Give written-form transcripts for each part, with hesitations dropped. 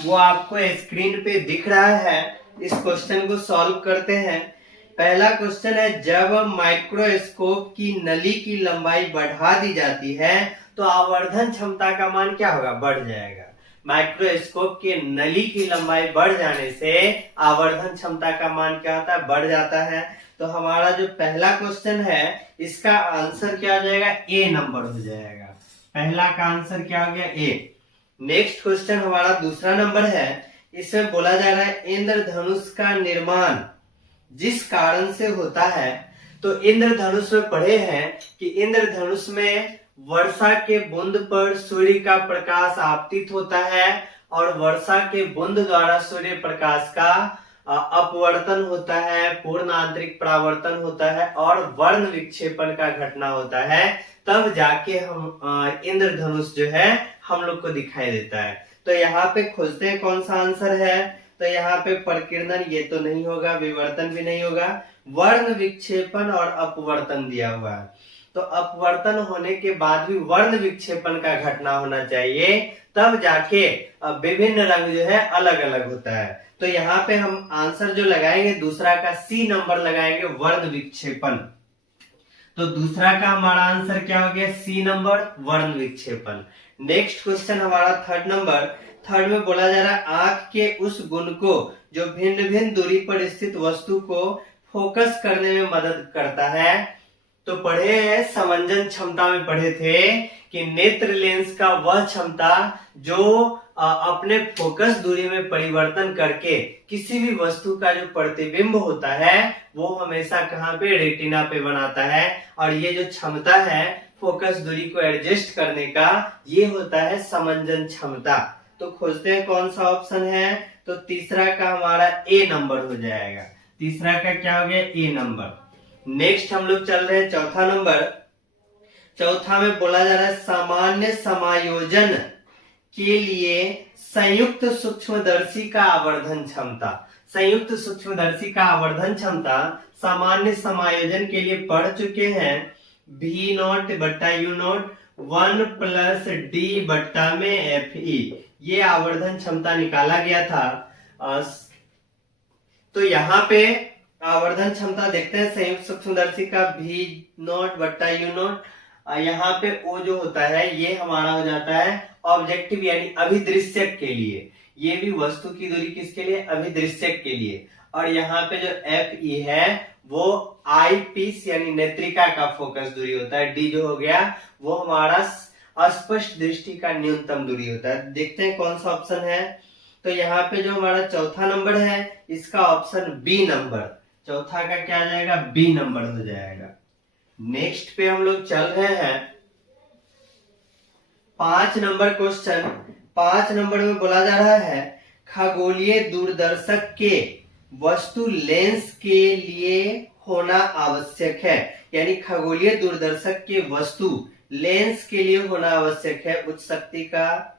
वो आपको स्क्रीन पे दिख रहा है। इस क्वेश्चन को सॉल्व करते हैं। पहला क्वेश्चन है, जब माइक्रोस्कोप की नली की लंबाई बढ़ा दी जाती है तो आवर्धन क्षमता का मान क्या होगा? बढ़ जाएगा। माइक्रोस्कोप के नली की लंबाई बढ़ जाने से आवर्धन क्षमता का मान क्या होता है? बढ़ जाता है। तो हमारा जो पहला क्वेश्चन है इसका आंसर क्या हो जाएगा? ए नंबर हो जाएगा। पहला का आंसर क्या हो गया? ए। नेक्स्ट क्वेश्चन हमारा दूसरा नंबर है। इसमें बोला जा रहा है इंद्रधनुष का निर्माण जिस कारण से होता है। तो इंद्रधनुष में पढ़े हैं कि इंद्रधनुष में वर्षा के बूंद पर सूर्य का प्रकाश आपतित होता है और वर्षा के बूंद द्वारा सूर्य प्रकाश का अपवर्तन होता है, पूर्ण आंतरिक परावर्तन होता है और वर्ण विक्षेपण का घटना होता है। तब जाके हम इंद्रधनुष जो है हम लोग को दिखाई देता है। तो यहाँ पे खोजते हैं कौन सा आंसर है। तो यहाँ पे प्रकीर्णन ये तो नहीं होगा, विवर्तन भी नहीं होगा, वर्ण विक्षेपण और अपवर्तन दिया हुआ है। तो अपवर्तन होने के बाद भी वर्ण विक्षेपण का घटना होना चाहिए, तब जाके विभिन्न रंग जो है अलग अलग होता है। तो यहाँ पे हम आंसर जो लगाएंगे दूसरा का सी नंबर लगाएंगे, वर्ण विक्षेपण। तो दूसरा का हमारा आंसर क्या हो गया? सी नंबर, वर्ण विक्षेपण। नेक्स्ट क्वेश्चन हमारा थर्ड नंबर। थर्ड में बोला जा रहा है आंख के उस गुण को जो भिन्न भिन्न दूरी पर स्थित वस्तु को फोकस करने में मदद करता है। तो पढ़े हैं समंजन क्षमता में पढ़े थे कि नेत्र लेंस का वह क्षमता जो अपने फोकस दूरी में परिवर्तन करके किसी भी वस्तु का जो प्रतिबिंब होता है वो हमेशा कहाँ पे? रेटिना पे बनाता है। और ये जो क्षमता है फोकस दूरी को एडजस्ट करने का, ये होता है समंजन क्षमता। तो खोजते हैं कौन सा ऑप्शन है। तो तीसरा का हमारा ए नंबर हो जाएगा। तीसरा का क्या हो गया? ए नंबर। नेक्स्ट हम लोग चल रहे हैं चौथा नंबर। चौथा में बोला जा रहा है सामान्य समायोजन के लिए संयुक्त सूक्ष्मदर्शी का आवर्धन क्षमता। संयुक्त सूक्ष्मदर्शी का आवर्धन क्षमता सामान्य समायोजन के लिए पढ़ चुके हैं। V नॉट बट्टा U नॉट 1 प्लस D बट्टा में FE, ये आवर्धन क्षमता निकाला गया था। तो यहाँ पे आवर्धन क्षमता देखते हैं संयुक्त सूक्ष्मदर्शी का V नॉट बट्टा U नॉट। यहाँ पे O जो होता है ये हमारा हो जाता है ऑब्जेक्टिव यानी अभिदृश्यक के लिए। ये भी वस्तु की दूरी किसके लिए? अभिदृश्यक के लिए। और यहाँ पे जो FE है वो आई पीस यानी नेत्रिका का फोकस दूरी होता है। D जो हो गया वो हमारा अस्पष्ट दृष्टि का न्यूनतम दूरी होता है। देखते हैं कौन सा ऑप्शन है। तो यहाँ पे जो हमारा चौथा नंबर है इसका ऑप्शन बी नंबर। चौथा का क्या आ जाएगा? बी नंबर हो जाएगा। नेक्स्ट पे हम लोग चल रहे हैं 5 नंबर क्वेश्चन। 5 नंबर में बोला जा रहा है खगोलीय दूरदर्शक के वस्तु लेंस के लिए होना आवश्यक है। यानी खगोलीय दूरदर्शक के वस्तु लेंस के लिए होना आवश्यक है। उच्च शक्ति का,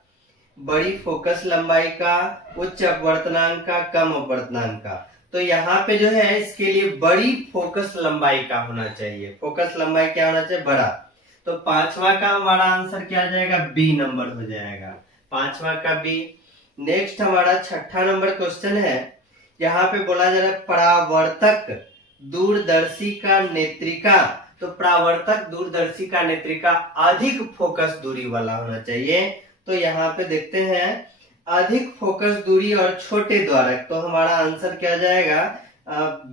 बड़ी फोकस लंबाई का, उच्च अपवर्तनांक का, कम अपवर्तनांक का। तो यहाँ पे जो है इसके लिए बड़ी फोकस लंबाई का होना चाहिए। फोकस लंबाई क्या होना चाहिए? बड़ा। तो पांचवा का हमारा आंसर क्या आ जाएगा? बी नंबर हो जाएगा। पांचवा का बी। नेक्स्ट हमारा छठा नंबर क्वेश्चन है। यहाँ पे बोला जा रहा है परावर्तक दूरदर्शी का नेत्रिका। तो परावर्तक दूरदर्शी का नेत्रिका अधिक फोकस दूरी वाला होना चाहिए। तो यहाँ पे देखते हैं अधिक फोकस दूरी और छोटे द्वारक। तो हमारा आंसर क्या जाएगा?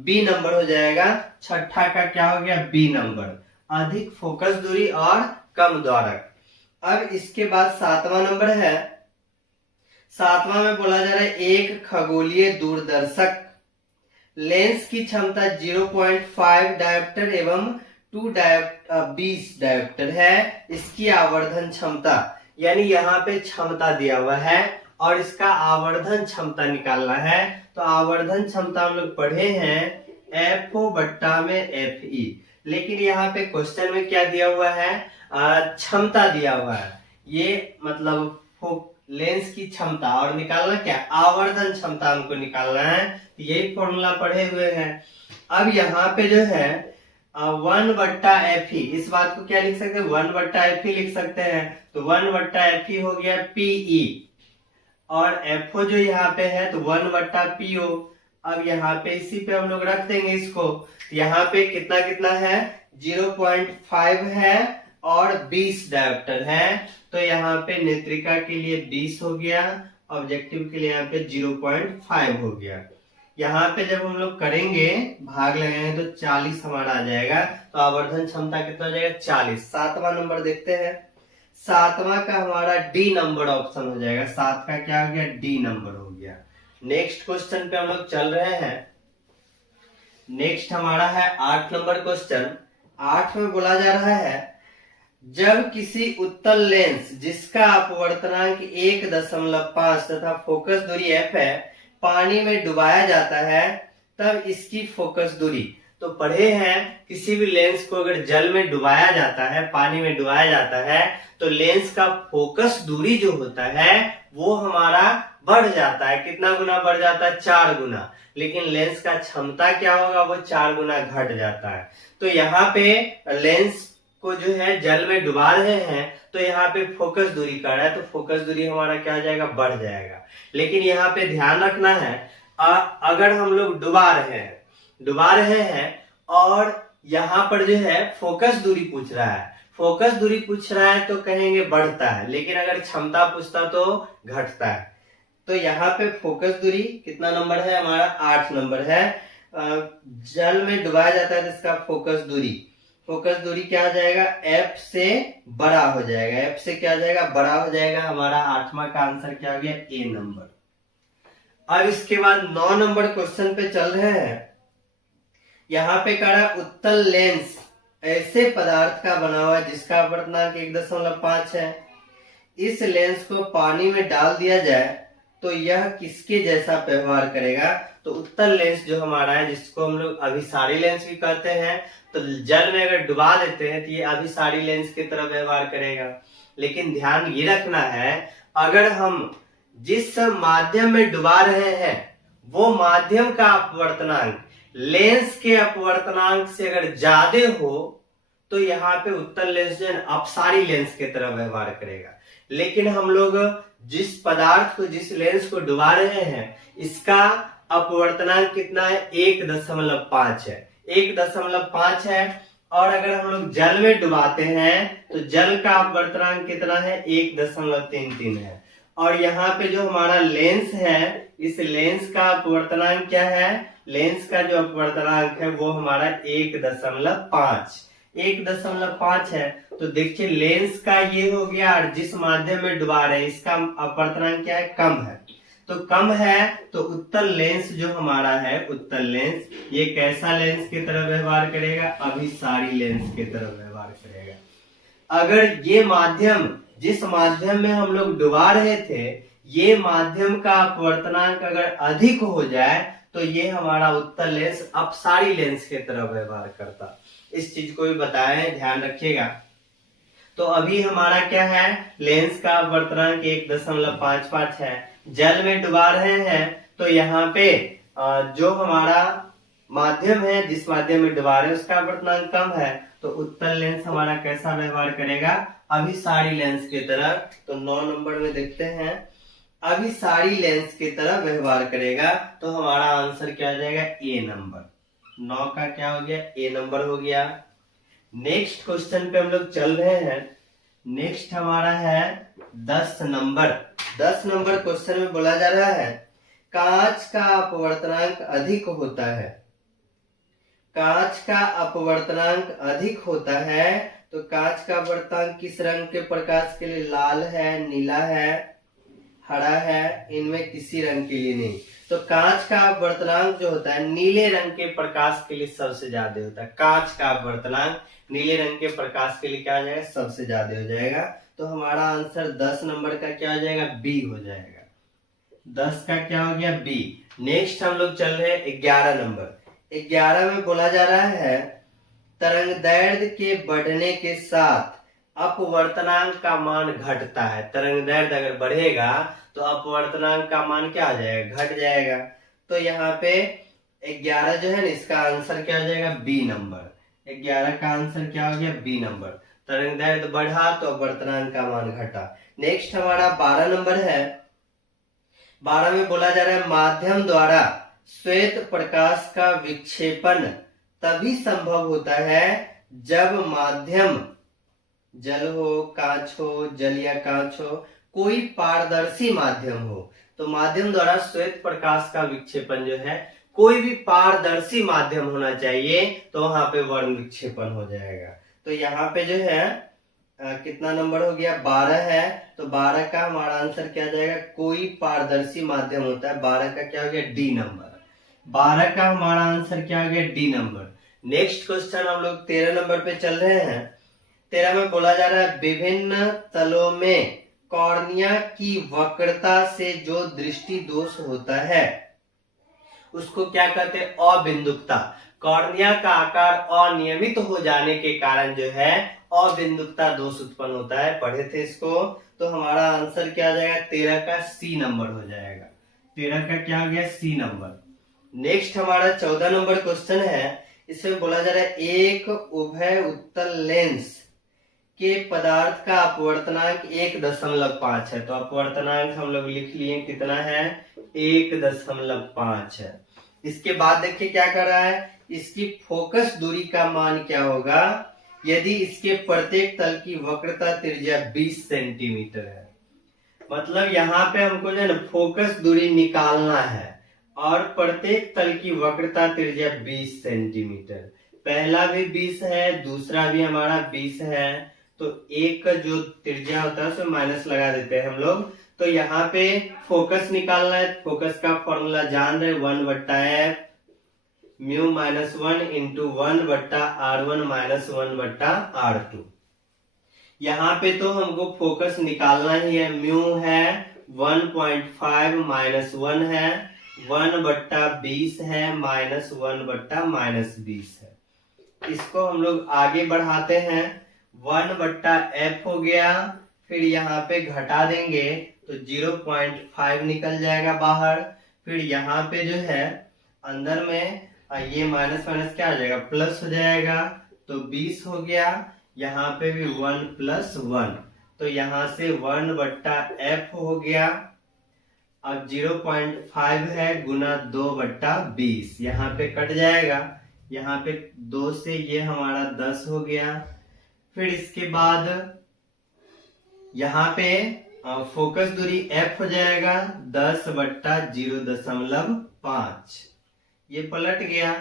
बी नंबर हो जाएगा। छठा का क्या हो गया? बी नंबर, अधिक फोकस दूरी और कम द्वारक। अब इसके बाद 7वां नंबर है। 7वां में बोला जा रहा है एक खगोलीय दूरदर्शक लेंस की क्षमता 0.5 डायोप्टर एवं 20 डायोप्टर है। इसकी आवर्धन क्षमता, यानी यहाँ पे क्षमता दिया हुआ है और इसका आवर्धन क्षमता निकालना है। तो आवर्धन क्षमता हम लोग पढ़े हैं FO बट्टा में FE, लेकिन यहाँ पे क्वेश्चन में क्या दिया हुआ है? क्षमता दिया हुआ है। ये मतलब लेंस की क्षमता और निकालना क्या? आवर्धन क्षमता हमको निकालना है। यही फॉर्मूला पढ़े हुए हैं। अब यहाँ पे जो है 1 बट्टा FE, इस बात को क्या लिख सकते हैं? 1 बट्टा FE लिख सकते हैं। तो 1 बट्टा FE हो गया PE। और FO जो यहाँ पे है तो 1/PO। अब यहाँ पे इसी पे हम लोग रख देंगे इसको। यहाँ पे कितना कितना है, 0.5 है और 20 डायोप्टर है। तो यहाँ पे नेत्रिका के लिए 20 हो गया, ऑब्जेक्टिव के लिए यहाँ पे 0.5 हो गया। यहाँ पे जब हम लोग करेंगे भाग लगाएंगे तो 40 हमारा आ जाएगा। तो आवर्धन क्षमता कितना हो जाएगा, 40। 7वां नंबर देखते हैं। 7वां का हमारा डी नंबर ऑप्शन हो जाएगा। 7 का क्या हो गया, डी नंबर हो गया। नेक्स्ट क्वेश्चन पे हम लोग चल रहे हैं। नेक्स्ट हमारा है 8 नंबर क्वेश्चन। 8 में बोला जा रहा है, जब किसी उत्तल लेंस जिसका अपवर्तनांक 1.5 तथा फोकस दूरी f है पानी में डुबाया जाता है, तब इसकी फोकस दूरी। तो पढ़े हैं, किसी भी लेंस को अगर जल में डुबाया जाता है, पानी में डुबाया जाता है, तो लेंस का फोकस दूरी जो होता है वो हमारा बढ़ जाता है। कितना गुना बढ़ जाता है, 4 गुना। लेकिन लेंस का क्षमता क्या होगा, वो 4 गुना घट जाता है। तो यहाँ पे लेंस को जो है जल में डुबा रहे हैं, तो यहाँ पे फोकस दूरी कर रहा है, तो फोकस दूरी हमारा क्या हो जाएगा, बढ़ जाएगा। लेकिन यहाँ पे ध्यान रखना है, अगर हम लोग डुबा रहे हैं और यहाँ पर जो है फोकस दूरी पूछ रहा है, फोकस दूरी पूछ रहा है तो कहेंगे बढ़ता है, लेकिन अगर क्षमता पूछता तो घटता है। तो यहाँ पे फोकस दूरी कितना नंबर है हमारा, 8 नंबर है। जल में डुबाया जाता है तो इसका फोकस दूरी क्या हो जाएगा, F से बड़ा हो जाएगा। F से क्या हो जाएगा, बड़ा हो जाएगा। हमारा 8वां का आंसर क्या हो गया, ए नंबर। अब इसके बाद 9 नंबर क्वेश्चन पे चल रहे हैं। यहाँ पे कहा उत्तल लेंस ऐसे पदार्थ का बना हुआ है जिसका अपवर्तनांक 1.5 है। इस लेंस को पानी में डाल दिया जाए तो यह किसके जैसा व्यवहार करेगा। तो उत्तल लेंस जो हमारा है, जिसको हम लोग अभिसारी लेंस भी कहते हैं, तो जल में अगर डुबा देते हैं तो ये अभिसारी लेंस की तरह व्यवहार करेगा। लेकिन ध्यान ये रखना है, अगर हम जिस माध्यम में डुबा रहे हैं वो माध्यम का अपवर्तनांक लेंस के अपवर्तनांक से अगर ज्यादा हो तो यहाँ पे उत्तल लेंस जो है अपसारी लेंस की तरह व्यवहार करेगा। लेकिन हम लोग जिस पदार्थ को, जिस लेंस को डुबा रहे हैं, इसका अपवर्तनांक कितना है, 1.5 है। 1.5 है। और अगर हम लोग जल में डुबाते हैं तो जल का अपवर्तनांक कितना है, 1.33 है। और यहाँ पे जो हमारा लेंस है, इस लेंस का अपवर्तनांक क्या है, लेंस का जो अपवर्तनांक है वो हमारा 1.5 है। तो देखिए लेंस का ये हो गया, और जिस माध्यम में डुबा रहे हैं इसका अपवर्तनांक क्या है, कम है। तो कम है तो उत्तल लेंस जो हमारा है, उत्तल लेंस ये कैसा लेंस की तरह व्यवहार करेगा, अभिसारी लेंस की तरह व्यवहार करेगा। अगर ये माध्यम, जिस माध्यम में हम लोग डुबा रहे थे, ये माध्यम का अपवर्तनांक अगर अधिक हो जाए तो ये हमारा उत्तल लेंस अपसारी लेंस की तरह व्यवहार करता। इस चीज को भी बताएं, ध्यान रखिएगा। तो अभी हमारा क्या है, लेंस का अपवर्तनांक 1.55 है। जल में डुबा रहे हैं तो यहाँ पे जो हमारा माध्यम है, जिस माध्यम में डुबा रहे हैं उसका अपवर्तनांक कम है, तो उत्तल लेंस हमारा कैसा व्यवहार करेगा, अभिसारी लेंस की तरह। तो 9 नंबर में देखते हैं, अभिसारी लेंस की तरह व्यवहार करेगा। तो हमारा आंसर क्या हो जाएगा, ए नंबर। 9 का क्या हो गया, ए नंबर हो गया। नेक्स्ट क्वेश्चन पे हम लोग चल रहे हैं। नेक्स्ट हमारा है 10 नंबर। 10 नंबर क्वेश्चन में बोला जा रहा है, कांच का अपवर्तनांक अधिक होता है। कांच का अपवर्तनांक अधिक होता है तो कांच का अपवर्तनांक किस रंग के प्रकाश के लिए, लाल है, नीला है, हरा है, इनमें किसी रंग के लिए नहीं। तो कांच का अपवर्तनांक जो होता है नीले रंग के प्रकाश के लिए सबसे ज्यादा होता है। कांच का अपवर्तनांक नीले रंग के प्रकाश के लिए क्या हो जाएगा, सबसे ज्यादा हो जाएगा। तो हमारा आंसर 10 नंबर का क्या हो जाएगा, बी हो जाएगा। 10 का क्या हो गया, बी। नेक्स्ट हम लोग चल रहे हैं 11 नंबर। 11 में बोला जा रहा है, तरंगदैर्ध्य के बढ़ने के साथ अपवर्तनांक का मान घटता है। तरंगदैर्ध्य अगर बढ़ेगा तो अपवर्तनांक का मान क्या हो जाएगा, घट जाएगा। तो यहाँ पे 11 जो है ना, इसका आंसर क्या हो जाएगा, बी नंबर। 11 का आंसर क्या हो गया, बी नंबर। तरंगदैर्ध्य बढ़ा तो अपवर्तनांक का मान घटा। नेक्स्ट हमारा 12 नंबर है। 12 में बोला जा रहा है माध्यम द्वारा श्वेत प्रकाश का विक्षेपण तभी संभव होता है जब माध्यम जल हो, कांच हो, जल या कांच हो, कोई पारदर्शी माध्यम हो। तो माध्यम द्वारा श्वेत प्रकाश का विक्षेपण जो है कोई भी पारदर्शी माध्यम होना चाहिए, तो वहां पे वर्ण विक्षेपण हो जाएगा। तो यहाँ पे जो है कितना नंबर हो गया, 12 है। तो 12 का हमारा आंसर क्या जाएगा, कोई पारदर्शी माध्यम होता है। 12 का क्या हो गया, डी नंबर। 12 का हमारा आंसर क्या हो गया, डी नंबर। नेक्स्ट क्वेश्चन हम लोग 13 नंबर पे चल रहे हैं। 13 में बोला जा रहा है विभिन्न तलों में कॉर्निया की वक्रता से जो दृष्टि दोष होता है उसको क्या कहते हैं, अबिंदुकता। कॉर्निया का आकार अनियमित हो जाने के कारण जो है अबिंदुकता दोष उत्पन्न होता है। पढ़े थे इसको। तो हमारा आंसर क्या आ जाएगा, 13 का सी नंबर हो जाएगा। 13 का क्या हो गया, सी नंबर। नेक्स्ट हमारा 14 नंबर क्वेश्चन है। इसमें बोला जा रहा है एक उभय उत्तल लेंस के पदार्थ का अपवर्तनांक 1.5 है। तो अपवर्तनांक हम लोग लिख लिए कितना है, 1.5 है। इसके बाद देखिए क्या कर रहा है, इसकी फोकस दूरी का मान क्या होगा यदि इसके प्रत्येक तल की वक्रता त्रिज्या 20 सेंटीमीटर है। मतलब यहाँ पे हमको जो है ना फोकस दूरी निकालना है और प्रत्येक तल की वक्रता त्रिज्या 20 सेंटीमीटर। पहला भी 20 है, दूसरा भी हमारा 20 है। तो एक का जो त्रिज्या होता है उसमें माइनस लगा देते हैं हम लोग। तो यहाँ पे फोकस निकालना है। फोकस का फॉर्मूला जान रहे, 1/f mu minus 1 into 1/r1 minus 1/r2। यहाँ पे तो हमको फोकस निकालना ही है। म्यू है 1.5 माइनस 1 है, 1/20 है माइनस 1/-20 है। इसको हम लोग आगे बढ़ाते हैं। 1/f हो गया, फिर यहाँ पे घटा देंगे तो 0.5 निकल जाएगा बाहर। फिर यहाँ पे जो है अंदर में ये माइनस माइनस क्या आ जाएगा, प्लस हो जाएगा। तो 20 हो गया, यहाँ पे भी 1 + 1, तो यहाँ से 1/f हो गया। अब 0.5 है गुना 2/20, यहाँ पे कट जाएगा। यहाँ पे 2 से ये हमारा 10 हो गया। फिर इसके बाद यहाँ पे फोकस दूरी f हो जाएगा 10/0.5। ये पलट गया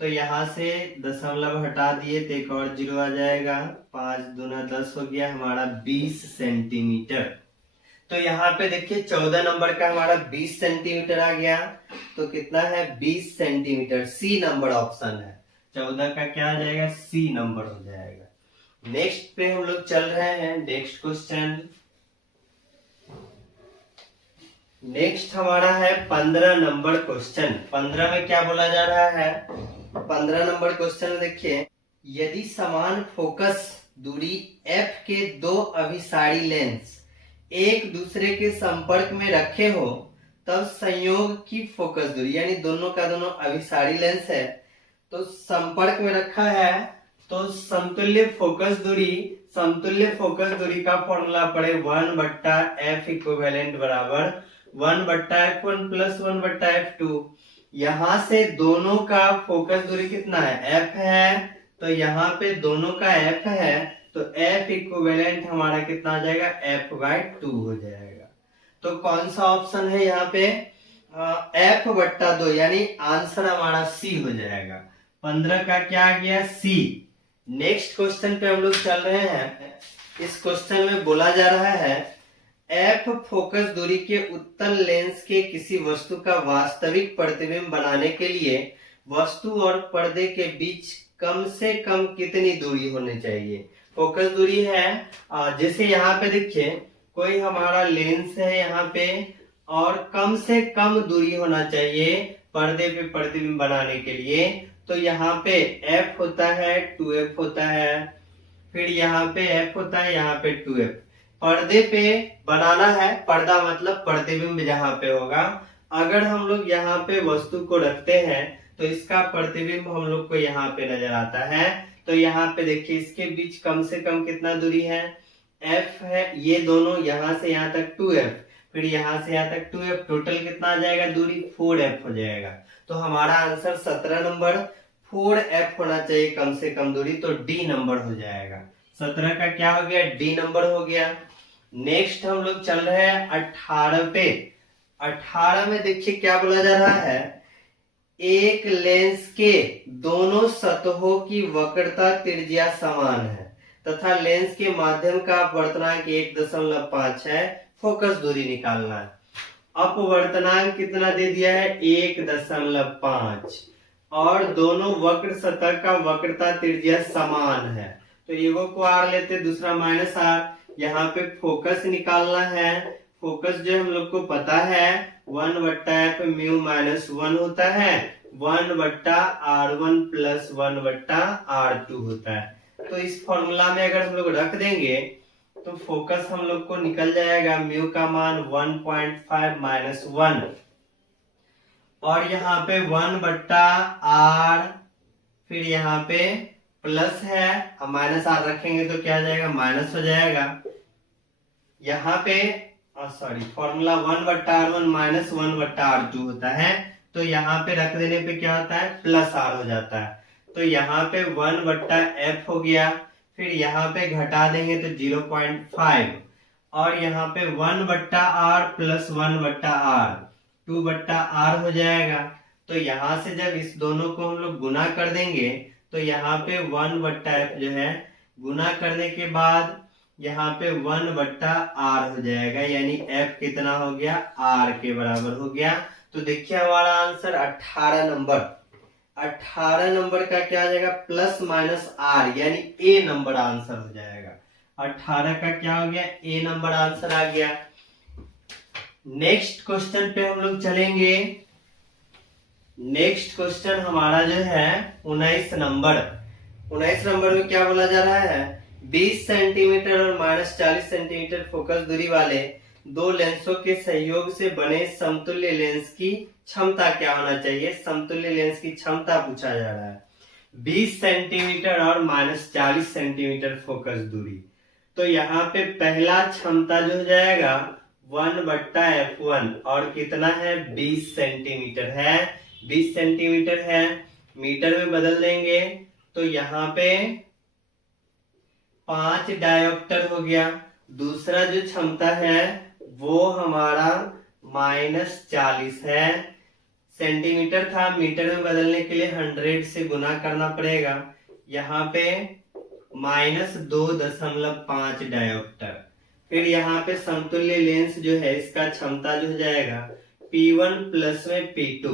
तो यहाँ से दशमलव हटा दिए तो एक और 0 आ जाएगा। 5 दूना 10 हो गया हमारा 20 सेंटीमीटर। तो यहाँ पे देखिए 14 नंबर का हमारा 20 सेंटीमीटर आ गया। तो कितना है, 20 सेंटीमीटर। सी नंबर ऑप्शन है। 14 का क्या आ जाएगा, सी नंबर हो जाएगा। नेक्स्ट पे हम लोग चल रहे हैं। नेक्स्ट क्वेश्चन, नेक्स्ट हमारा है 15 नंबर क्वेश्चन। 15 में क्या बोला जा रहा है, 15 नंबर क्वेश्चन में देखिए, यदि समान फोकस दूरी f के दो अभिसारी लेंस एक दूसरे के संपर्क में रखे हो तब संयोग की फोकस दूरी, यानी दोनों का दोनों अभिसारी लेंस है तो संपर्क में रखा है, तो समतुल्य फोकस दूरी का फॉर्मूला पड़े 1/f इक्विवेलेंट बराबर 1/f1 + 1/f2। यहाँ से दोनों का फोकस दूरी कितना है, f है। तो यहाँ पे दोनों का f है तो f इक्विवेलेंट हमारा कितना आ जाएगा, f/2 हो जाएगा। तो कौन सा ऑप्शन है यहाँ पे, f/2, यानी आंसर हमारा सी हो जाएगा। 15 का क्या आ गया, सी। नेक्स्ट क्वेश्चन पे हम लोग चल रहे हैं। इस क्वेश्चन में बोला जा रहा है f फोकस दूरी के उत्तल लेंस के किसी वस्तु का वास्तविक प्रतिबिंब बनाने के लिए वस्तु और पर्दे के बीच कम से कम कितनी दूरी होनी चाहिए। फोकस दूरी है, जैसे यहाँ पे देखिए कोई हमारा लेंस है यहाँ पे और कम से कम दूरी होना चाहिए पर्दे पे प्रतिबिंब बनाने के लिए। तो यहाँ पे f होता है, 2f होता है, फिर यहाँ पे f होता है, यहाँ पे 2f। पर्दे पे बनाना है, पर्दा मतलब प्रतिबिंब जहाँ पे होगा। अगर हम लोग यहाँ पे वस्तु को रखते हैं तो इसका प्रतिबिंब हम लोग को यहाँ पे नजर आता है। तो यहाँ पे देखिए इसके बीच कम से कम कितना दूरी है, f है, ये दोनों यहाँ से यहाँ तक 2f, फिर यहाँ से यहाँ तक 2f, टोटल कितना आ जाएगा दूरी 4f हो जाएगा। तो हमारा आंसर 17 नंबर 4f होना चाहिए कम से कम दूरी, तो डी नंबर हो जाएगा। 17 का क्या हो गया, डी नंबर हो गया। नेक्स्ट हम लोग चल रहे हैं 18 पे। 18 में देखिए क्या बोला जा रहा है, एक लेंस के दोनों सतहों की वक्रता त्रिज्या समान है तथा लेंस के माध्यम का अपवर्तनांक 1.5 है, फोकस दूरी निकालना है। अपवर्तनांक कितना दे दिया है, 1.5, और दोनों वक्र सतह का वक्रता त्रिज्या समान है। तो एगो को आर लेते, दूसरा माइनस आर। यहाँ पे फोकस निकालना है। फोकस जो हम लोग को पता है 1/f म्यू माइनस 1 होता है, 1/r1 प्लस 1/r2 होता है। तो इस फॉर्मूला में अगर हम लोग रख देंगे तो फोकस हम लोग को निकल जाएगा म्यू का मान 1.5 माइनस 1, और यहाँ पे 1/r, फिर यहाँ पे प्लस है, अब माइनस आर रखेंगे तो क्या आ जाएगा, माइनस हो जाएगा। यहाँ पे sorry, formula 1/r1 minus 1/r2 होता है, तो यहाँ पे रख देने पे क्या होता है, प्लस आर हो जाता है। तो यहाँ पे 1/f हो गया, फिर यहाँ पे घटा देंगे तो 0.5, और यहाँ पे 1/r प्लस 1/r 2/r हो जाएगा। तो यहाँ से जब इस दोनों को हम लोग गुना कर देंगे तो यहाँ पे 1/f जो है, गुना करने के बाद यहाँ पे 1/r हो जाएगा, यानी f कितना हो गया, r के बराबर हो गया। तो देखिए हमारा आंसर 18 नंबर, 18 नंबर का क्या आ जाएगा, प्लस माइनस r, यानी ए नंबर आंसर हो जाएगा। 18 का क्या हो गया, ए नंबर आंसर आ गया। नेक्स्ट क्वेश्चन पे हम लोग चलेंगे। नेक्स्ट क्वेश्चन हमारा जो है 19 नंबर। 19 नंबर में क्या बोला जा रहा है, 20 सेंटीमीटर और माइनस 40 सेंटीमीटर फोकस दूरी वाले दो लेंसों के सहयोग से बने समतुल्य लेंस की क्षमता क्या होना चाहिए। समतुल्य लेंस की क्षमता पूछा जा रहा है। 20 सेंटीमीटर और माइनस 40 सेंटीमीटर फोकस दूरी। तो यहाँ पे पहला क्षमता जो हो जाएगा 1/f1, और कितना है, 20 सेंटीमीटर है। 20 सेंटीमीटर है, मीटर में बदल देंगे तो यहाँ पे 5 डायोप्टर हो गया। दूसरा जो क्षमता है वो हमारा -40 है। सेंटीमीटर था, मीटर में बदलने के लिए 100 से गुना करना पड़ेगा। यहाँ पे -2.5 डायोप्टर। फिर यहाँ पे समतुल्य लेंस जो है इसका क्षमता जो हो जाएगा P1 प्लस में P2।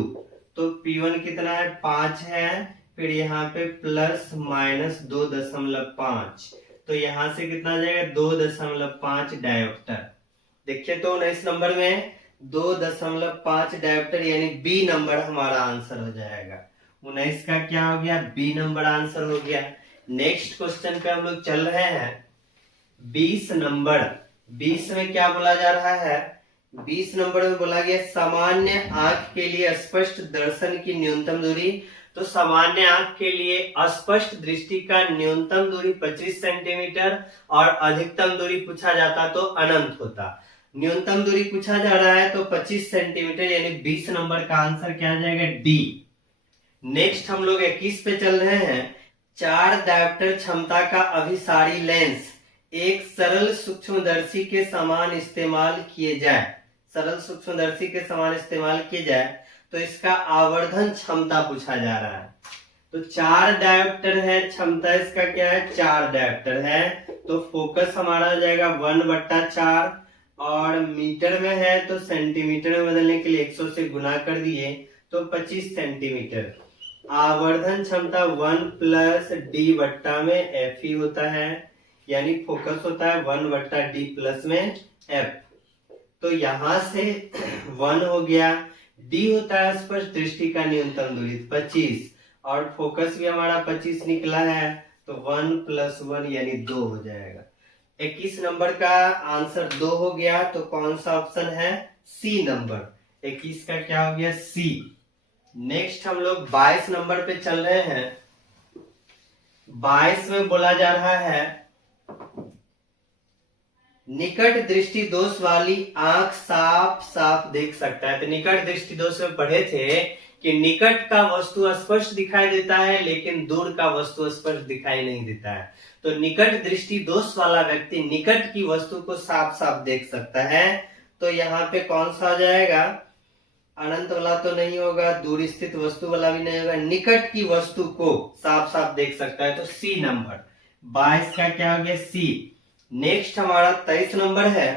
तो P1 कितना है, 5 है, फिर यहाँ पे प्लस माइनस 2.5, तो यहाँ से कितना आ जाएगा, 2.5 डायोप्टर। देखिए तो 19 नंबर में 2.5 डायोप्टर, यानी बी नंबर हमारा आंसर हो जाएगा। 19 का क्या हो गया, बी नंबर आंसर हो गया। नेक्स्ट क्वेश्चन पे हम लोग चल रहे हैं 20 नंबर। 20 में क्या बोला जा रहा है, 20 नंबर में बोला गया सामान्य आंख के लिए स्पष्ट दर्शन की न्यूनतम दूरी। तो सामान्य आंख के लिए अस्पष्ट दृष्टि का न्यूनतम दूरी 25 सेंटीमीटर और अधिकतम दूरी पूछा जाता तो अनंत होता। न्यूनतम दूरी पूछा जा रहा है तो 25 सेंटीमीटर, यानी 20 नंबर का आंसर क्या आ जाएगा, डी। नेक्स्ट हम लोग 21 पे चल रहे हैं। 4 डायोप्टर क्षमता का अभिसारी लेंस एक सरल सूक्ष्मदर्शी के समान इस्तेमाल किए जाए, सरल सूक्ष्मदर्शी के समान इस्तेमाल किए जाए तो इसका आवर्धन क्षमता पूछा जा रहा है। तो 4 डायोप्टर है, क्षमता इसका क्या है, 4 डायोप्टर है। तो फोकस हमारा हो जाएगा 1/4, और मीटर में है तो सेंटीमीटर में बदलने के लिए 100 से गुना कर दिए तो 25 सेंटीमीटर। आवर्धन क्षमता 1 प्लस डी बट्टा में एफ ही होता है, यानी फोकस होता है 1/d प्लस में एफ। तो यहां से 1 हो गया। डी होता है स्पष्ट दृष्टि का न्यूनतम दूरी 25, और फोकस भी हमारा 25 निकला है, तो 1 + 1 यानी 2 हो जाएगा। 21 नंबर का आंसर 2 हो गया। तो कौन सा ऑप्शन है, सी नंबर। 21 का क्या हो गया, सी। नेक्स्ट हम लोग 22 नंबर पे चल रहे हैं। 22 में बोला जा रहा है निकट दृष्टि दोष वाली आंख साफ साफ देख सकता है। तो निकट दृष्टि दोष में पढ़े थे कि निकट का वस्तु स्पष्ट दिखाई देता है लेकिन दूर का वस्तु स्पष्ट दिखाई नहीं देता है। तो निकट दृष्टि दोष वाला व्यक्ति निकट की वस्तु को साफ साफ देख सकता है। तो यहाँ पे कौन सा हो जाएगा, अनंत वाला तो नहीं होगा, दूर स्थित वस्तु वाला भी नहीं होगा, निकट की वस्तु को साफ साफ देख सकता है। तो सी नंबर 22 का क्या हो गया, सी। नेक्स्ट हमारा 23 नंबर है।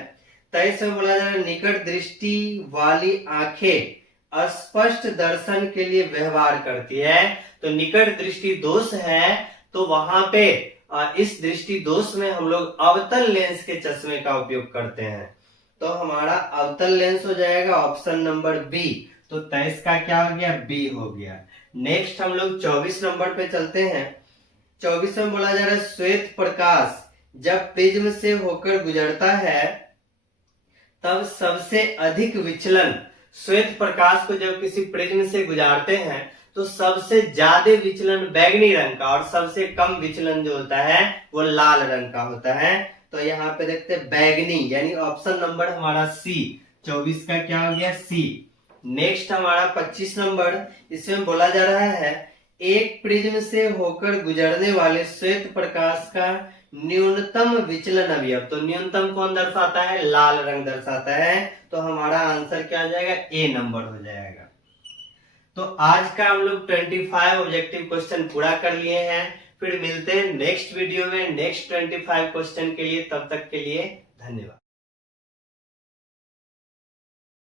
23 में बोला जा रहा है निकट दृष्टि वाली आंखें स्पष्ट दर्शन के लिए व्यवहार करती है। तो निकट दृष्टि दोष है तो वहां पे इस दृष्टि दोष में हम लोग अवतल लेंस के चश्मे का उपयोग करते हैं। तो हमारा अवतल लेंस हो जाएगा ऑप्शन नंबर बी। तो 23 का क्या हो गया, बी हो गया। नेक्स्ट हम लोग 24 नंबर पे चलते हैं। 24 में बोला जा रहा है श्वेत प्रकाश जब प्रिज्म से होकर गुजरता है तब सबसे अधिक विचलन, श्वेत प्रकाश को जब किसी प्रिज्म से गुजारते हैं तो सबसे ज्यादा विचलन बैगनी रंग का और सबसे कम विचलन जो होता है वो लाल रंग का होता है। तो यहाँ पे देखते हैं बैगनी, यानी ऑप्शन नंबर हमारा सी। 24 का क्या हो गया, सी। नेक्स्ट हमारा 25 नंबर, इसमें बोला जा रहा है एक प्रिज्म से होकर गुजरने वाले श्वेत प्रकाश का न्यूनतम विचलन अवयव। तो न्यूनतम कौन दर्शाता है, लाल रंग दर्शाता है। तो हमारा आंसर क्या हो जाएगा, ए नंबर हो जाएगा। तो आज का हम लोग 25 ऑब्जेक्टिव क्वेश्चन पूरा कर लिए हैं। फिर मिलते हैं नेक्स्ट वीडियो में नेक्स्ट 25 क्वेश्चन के लिए। तब तक के लिए धन्यवाद।